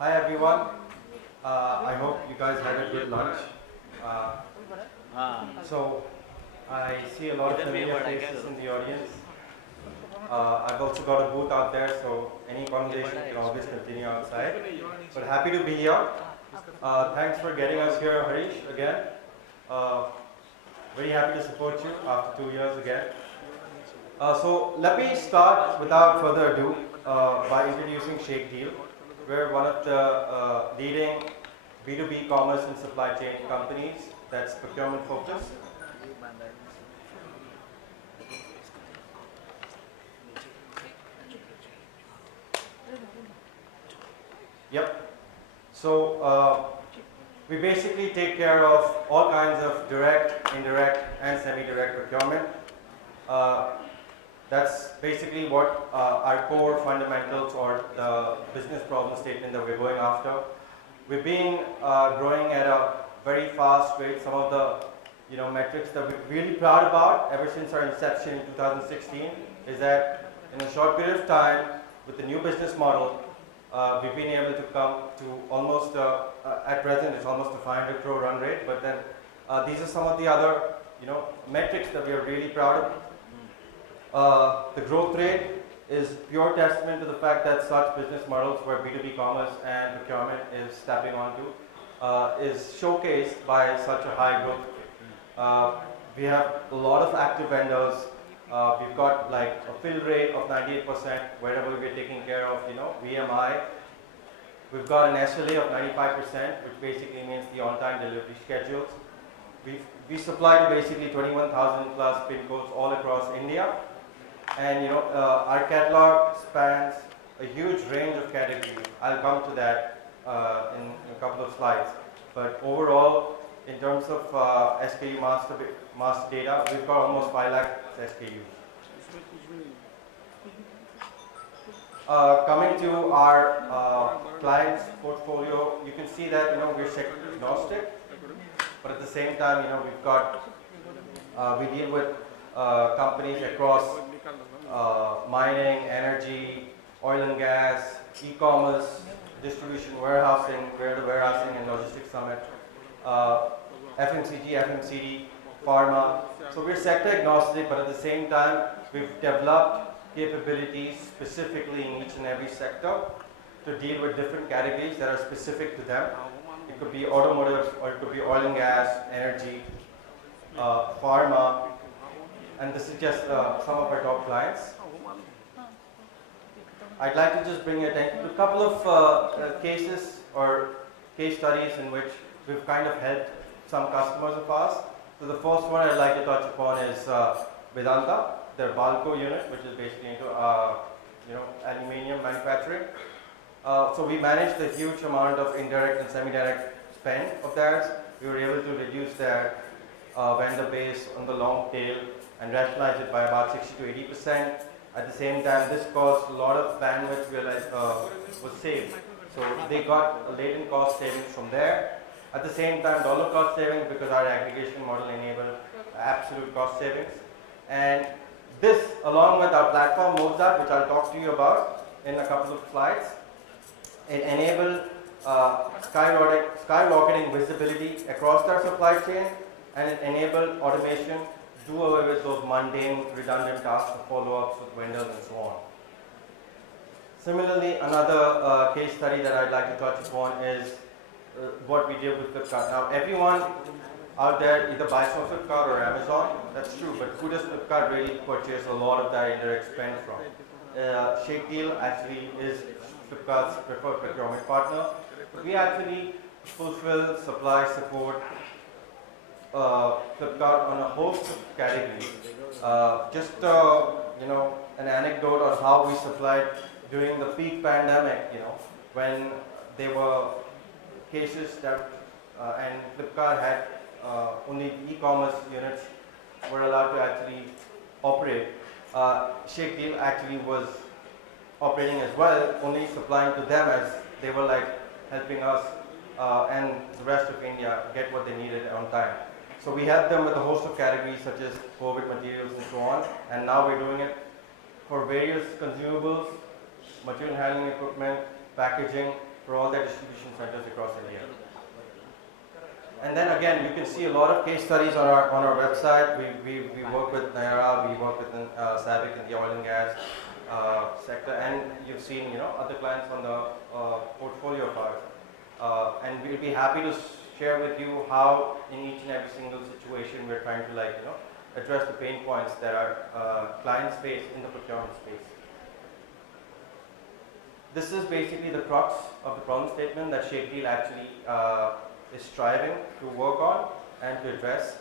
Hi everyone. I hope you guys had a good lunch. Uh, so I see a lot of familiar faces in the audience. I've also got a booth out there, so any conversation can always continue outside. But happy to be here. Thanks for getting us here, Harish, again. Uh, very happy to support you after 2 years again. So let me start without further ado by introducing Shakedeal. We're one of the leading B2B commerce and supply chain companies that's procurement focused. Yep. So we basically take care of all kinds of direct, indirect, and semi-direct procurement. That's basically what our core fundamentals or the business problem statement that we're going after. We've been growing at a very fast rate. Some of the metrics that we're really proud about ever since our inception in 2016 is that in a short period of time with the new business model, we've been able to come to almost, at present it's almost a 500 crore run rate, but then these are some of the other metrics that we are really proud of. The growth rate is pure testament to the fact that such business models where B2B commerce and procurement is stepping onto is showcased by such a high growth rate. We have a lot of active vendors. We've got like a fill rate of 98% wherever we're taking care of VMI. We've got an SLA of 95%, which basically means the on-time delivery schedules. We supply to basically 21,000 plus pin codes all across India. And our catalog spans a huge range of categories. I'll come to that in a couple of slides. But overall, in terms of SKU master data, we've got almost 5 lakh SKUs. Coming to our clients portfolio, you can see that we're sector agnostic, but at the same time, we've got we deal with companies across mining, energy, oil and gas, e-commerce, distribution, warehousing, warehousing and logistics summit, FMCG, FMCD, pharma. So we're sector agnostic, but at the same time, we've developed capabilities specifically in each and every sector to deal with different categories that are specific to them. It could be automotive, or it could be oil and gas, energy, pharma, and this is just some of our top clients. I'd like to just bring your attention to a couple of cases or case studies in which we've kind of helped some customers of ours. So the first one I'd like to touch upon is Vedanta, their Balco unit, which is basically into aluminium manufacturing. So we managed a huge amount of indirect and semi-direct spend of theirs. We were able to reduce their vendor base on the long tail and rationalize it by about 60 to 80%. At the same time, this caused a lot of bandwidth was saved. So they got a latent cost savings from there. At the same time, dollar cost savings because our aggregation model enabled absolute cost savings. And this, along with our platform Mozart, which I'll talk to you about in a couple of slides, it enabled skyrocketing visibility across our supply chain, and it enabled automation, do away with those mundane, redundant tasks of follow-ups with vendors and so on. Similarly, another case study that I'd like to touch upon is what we did with Flipkart. Now, everyone out there either buys from Flipkart or Amazon, that's true, but who does Flipkart really purchase a lot of that indirect spend from? Shakedeal actually is Flipkart's preferred procurement partner. We actually fulfill supply support Flipkart on a host of categories. Just an anecdote on how we supplied during the peak pandemic, when there were cases that and Flipkart had only e-commerce units were allowed to actually operate. Shakedeal actually was operating as well, only supplying to them as they were like helping us and the rest of India get what they needed on time. So we helped them with a host of categories such as COVID materials and so on, and now we're doing it for various consumables, material handling equipment, packaging, for all their distribution centers across India. And then again, you can see a lot of case studies on our website. We work with Naira, we work with SABIC in the oil and gas sector, and you've seen other clients on the portfolio of ours. And we'll be happy to share with you how in each and every single situation we're trying to address the pain points that our clients face in the procurement space. This is basically the crux of the problem statement that Shakedeal actually is striving to work on and to address.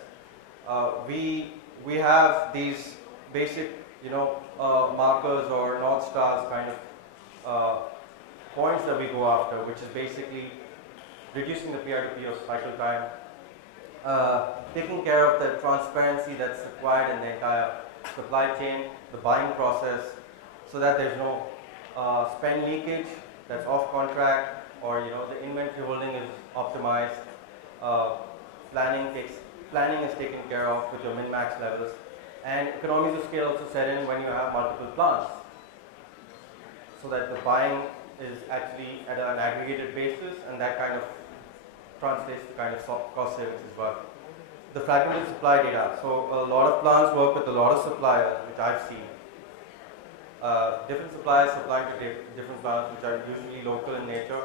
We have these basic markers or North Stars kind of points that we go after, which is basically reducing the peer-to-peer cycle time, taking care of the transparency that's required in the entire supply chain, the buying process, so that there's no spend leakage that's off contract, or the inventory holding is optimized. Planning is taken care of with your min-max levels, and economies of scale also set in when you have multiple plants, so that the buying is actually at an aggregated basis, and that kind of translates to kind of cost savings as well. The fragmented supply data. So a lot of plants work with a lot of suppliers, which I've seen. Different suppliers supplying to different plants, which are usually local in nature.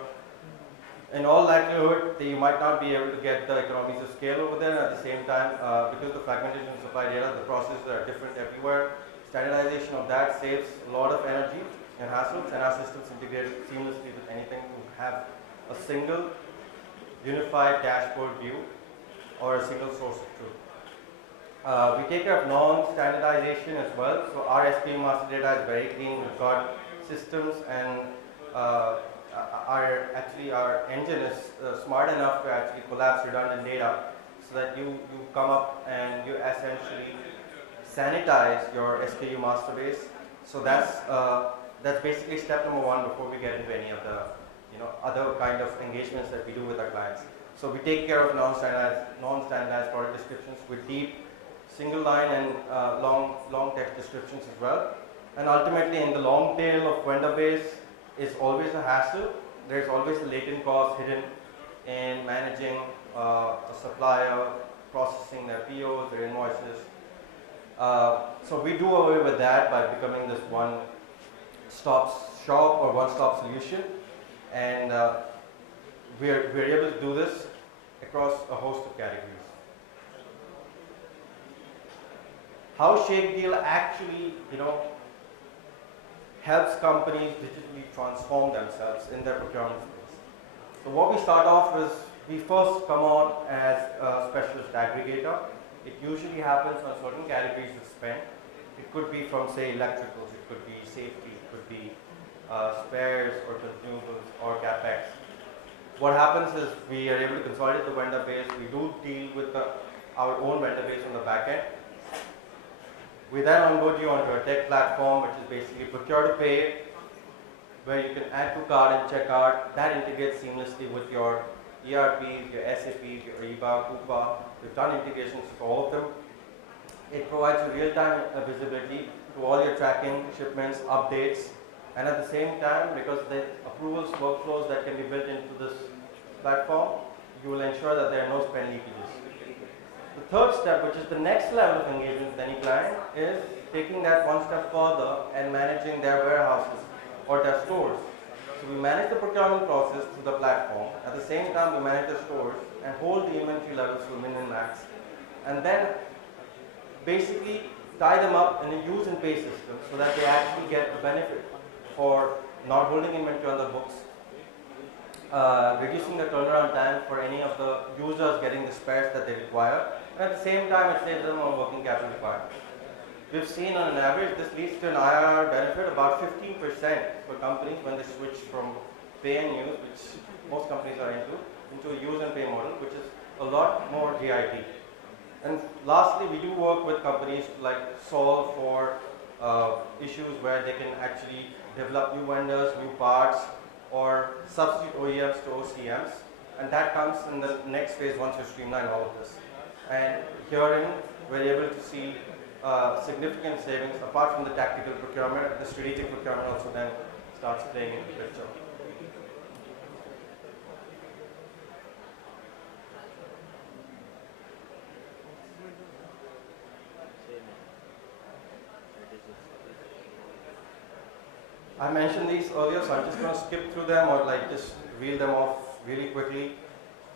In all likelihood, you might not be able to get the economies of scale over there. At the same time, because the fragmentation of supply data, the processes are different everywhere. Standardization of that saves a lot of energy and hassles, and our systems integrate seamlessly with anything to have a single unified dashboard view or a single source of truth. We take care of non-standardization as well. So our SKU master data is very clean. We've got systems, and our engine is smart enough to actually collapse redundant data, so that you come up and you essentially sanitize your SKU master base. So that's basically step number one before we get into any of the other kind of engagements that we do with our clients. So we take care of non-standardized product descriptions with deep single line and long text descriptions as well. And ultimately, in the long tail of vendor base is always a hassle. There's always a latent cost hidden in managing a supplier, processing their POs, their invoices. So we do away with that by becoming this one-stop shop or one-stop solution, and we're able to do this across a host of categories. How Shakedeal actually, helps companies digitally transform themselves in their procurement space. So what we start off is, we first come on as a specialist aggregator. It usually happens on certain categories of spend. It could be from, say, electricals, it could be safety, it could be spares or consumables or capex. What happens is we are able to consolidate the vendor base. We do deal with our own vendor base on the back end. We then onboard you onto a tech platform, which is basically procure to pay, where you can add to cart and check out. That integrates seamlessly with your ERPs, your SAPs, your EBA, Coupa. We've done integrations for all of them. It provides you real-time visibility to all your tracking, shipments, updates, and at the same time, because the approvals workflows that can be built into this platform, you will ensure that there are no spend leakages. The third step, which is the next level of engagement with any client, is taking that one step further and managing their warehouses or their stores. So we manage the procurement process through the platform. At the same time, we manage the stores and hold the inventory levels to min and max, and then basically tie them up in a use and pay system so that they actually get a benefit for not holding inventory on the books, reducing the turnaround time for any of the users getting the spares that they require, and at the same time it saves them on working capital requirements. We've seen on an average this leads to an IRR benefit about 15% for companies when they switch from pay and use, which most companies are into a use and pay model, which is a lot more GIT. And lastly, we do work with companies to solve for issues where they can actually develop new vendors, new parts, or substitute OEMs to OCMs, and that comes in the next phase once you streamline all of this. And herein, we're able to see significant savings apart from the tactical procurement. The strategic procurement also then starts playing into the picture. I mentioned these earlier, so I'm just going to skip through them or like just reel them off really quickly.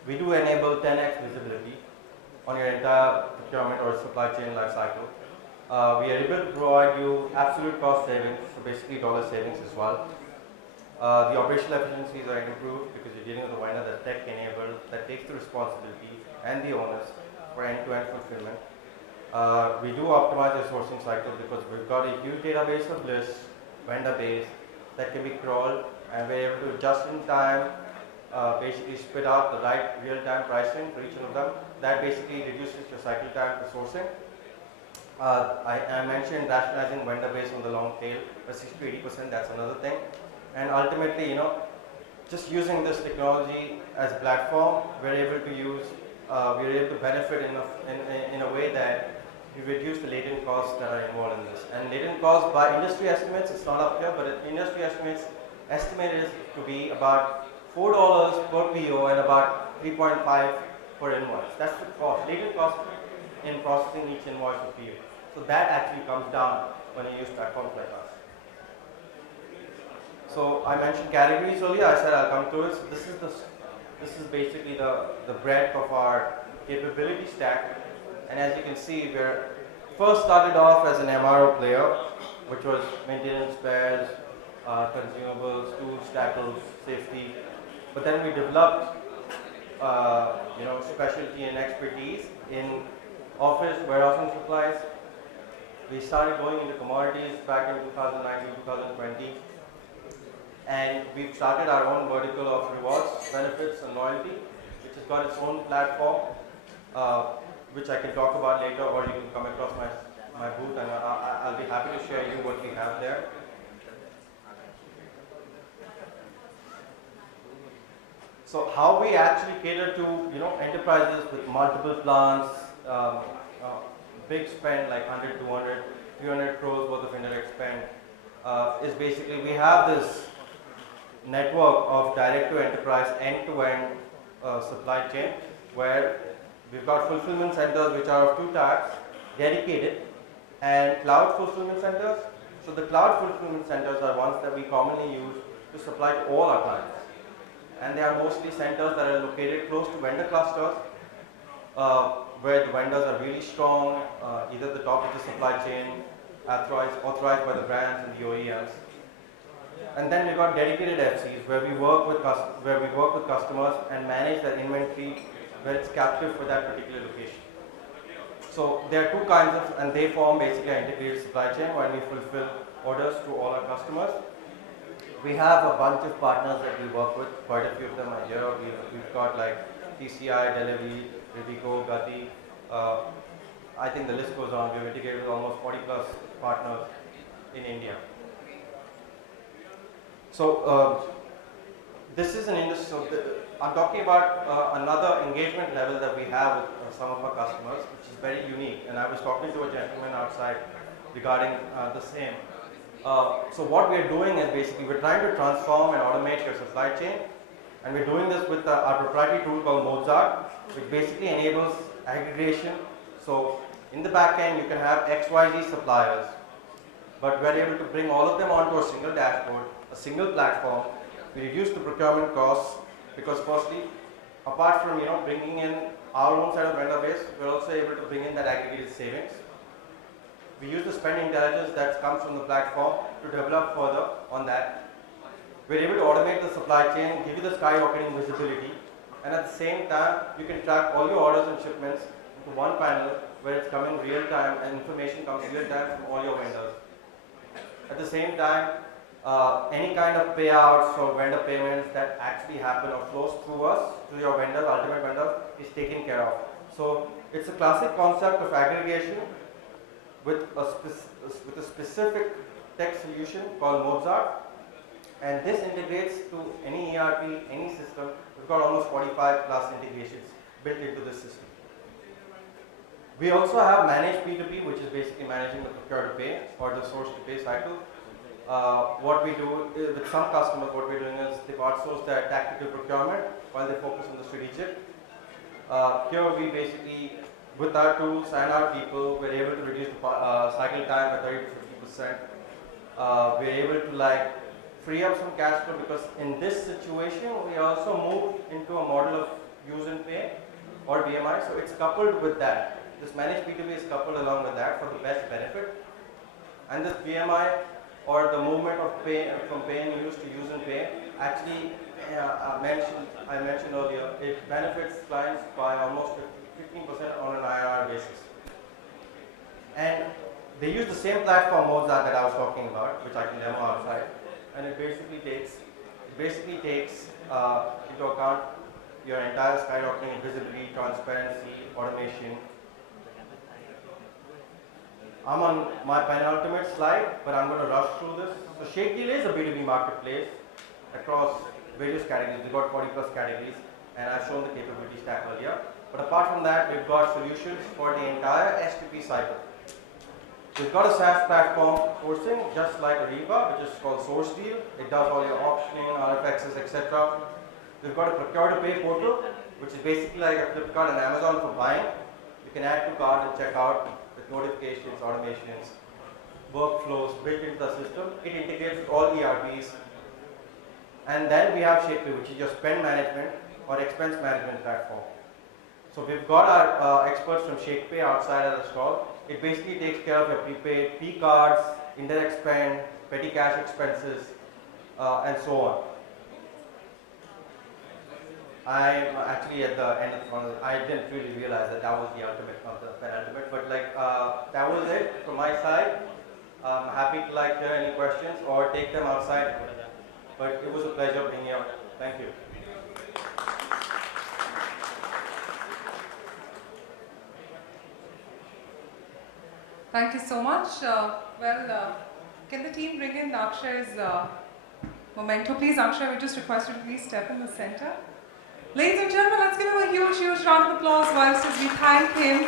We do enable 10x visibility on your entire procurement or supply chain life cycle. We are able to provide you absolute cost savings, so basically dollar savings as well. The operational efficiencies are improved because you're dealing with a vendor that's tech enabled, that takes the responsibility and the onus for end-to-end fulfillment. We do optimize the sourcing cycle because we've got a huge database of lists, vendor base that can be crawled, and we're able to just in time basically spit out the right real-time pricing for each one of them. That basically reduces your cycle time for sourcing. I mentioned rationalizing vendor base on the long tail, but 60 to 80%, that's another thing. And ultimately, just using this technology as a platform, we're able to benefit in a way that we reduce the latent costs that are involved in this. And latent costs by industry estimates, it's not up here, but industry estimates estimated to be about $4 per PO and about 3.5 per invoice. That's the cost, latent cost in processing each invoice or PO. So that actually comes down when you use platforms like us. So I mentioned categories earlier. I said I'll come to it. So this is basically the breadth of our capability stack. And as you can see, we're first started off as an MRO player, which was maintenance, spares, consumables, tools, tackles, safety. But then we developed, specialty and expertise in office warehousing supplies. We started going into commodities back in 2019, 2020. And we've started our own vertical of rewards, benefits, and loyalty, which has got its own platform, which I can talk about later, or you can come across my booth, and I'll be happy to share you what we have there. So how we actually cater to enterprises with multiple plants, big spend like 100, 200, 300 crores worth of indirect spend, is basically we have this network of direct to enterprise end-to-end supply chain where we've got fulfillment centers which are of two types, dedicated and cloud fulfillment centers. So the cloud fulfillment centers are ones that we commonly use to supply to all our clients. And they are mostly centers that are located close to vendor clusters where the vendors are really strong, either the top of the supply chain, authorized by the brands and the OEMs. And then we've got dedicated FCs where we work with customers and manage their inventory where it's captive for that particular location. So there are two kinds of, and they form basically an integrated supply chain when we fulfill orders to all our customers. We have a bunch of partners that we work with, quite a few of them are here. We've got like TCI, Delivery, Rivigo, Gati. I think the list goes on. We've integrated with almost 40 plus partners in India. So this is an industry, so I'm talking about another engagement level that we have with some of our customers, which is very unique. And I was talking to a gentleman outside regarding the same. So what we're doing is basically we're trying to transform and automate your supply chain. And we're doing this with our proprietary tool called Mozart, which basically enables aggregation. So in the back end, you can have XYZ suppliers, but we're able to bring all of them onto a single dashboard, a single platform. We reduce the procurement costs because firstly, apart from bringing in our own set of vendor base, we're also able to bring in that aggregated savings. We use the spend intelligence that comes from the platform to develop further on that. We're able to automate the supply chain, give you the skyrocketing visibility, and at the same time, you can track all your orders and shipments into one panel where it's coming real time and information comes real time from all your vendors. At the same time, any kind of payouts or vendor payments that actually happen or flows through us to your vendors, ultimate vendors, is taken care of. So it's a classic concept of aggregation with a specific tech solution called Mozart. And this integrates to any ERP, any system. We've got almost 45 plus integrations built into this system. We also have managed P2P, which is basically managing the procure to pay or the source to pay cycle. What we do with some customers, what we're doing is they've outsourced their tactical procurement while they focus on the strategic. Here we basically, with our tools and our people, we're able to reduce the cycle time by 30 to 50%. We're able to free up some cash flow, because in this situation we also moved into a model of use and pay or BMI, so it's coupled with that. This managed P2P is coupled along with that for the best benefit. And this BMI, or the movement of pay from pay and use to use and pay, actually I mentioned earlier, it benefits clients by almost 15% on an IRR basis. And they use the same platform modes that I was talking about, which I can demo outside, and it basically takes into account your entire skyrocketing visibility, transparency, automation. I'm on my penultimate slide, but I'm going to rush through this. So Shakedeal is a B2B marketplace across various categories. We've got 40 plus categories, and I've shown the capability stack earlier. But apart from that, we've got solutions for the entire STP cycle. We've got a SaaS platform sourcing, just like Ariba, which is called Shakedeal. It does all your optioning, RFXs, etc. We've got a procure-to-pay portal, which is basically like a Flipkart and Amazon for buying. You can add to cart and check out with notifications, automations, workflows built into the system. It integrates with all ERPs. And then we have Shakedeal, which is your spend management or expense management platform. So we've got our experts from ShakePay outside of the stall. It basically takes care of your prepaid, P-cards, indirect spend, petty cash expenses, and so on. I'm actually at the end of the funnel. I didn't really realize that was the ultimate of the penultimate, but that was it from my side. I'm happy to hear any questions or take them outside. But it was a pleasure being here. Thank you. Thank you so much. Can the team bring in Akshay's memento, please? Akshay, we just request you to please step in the center. Ladies and gentlemen, let's give him a huge, huge round of applause whilst as we thank him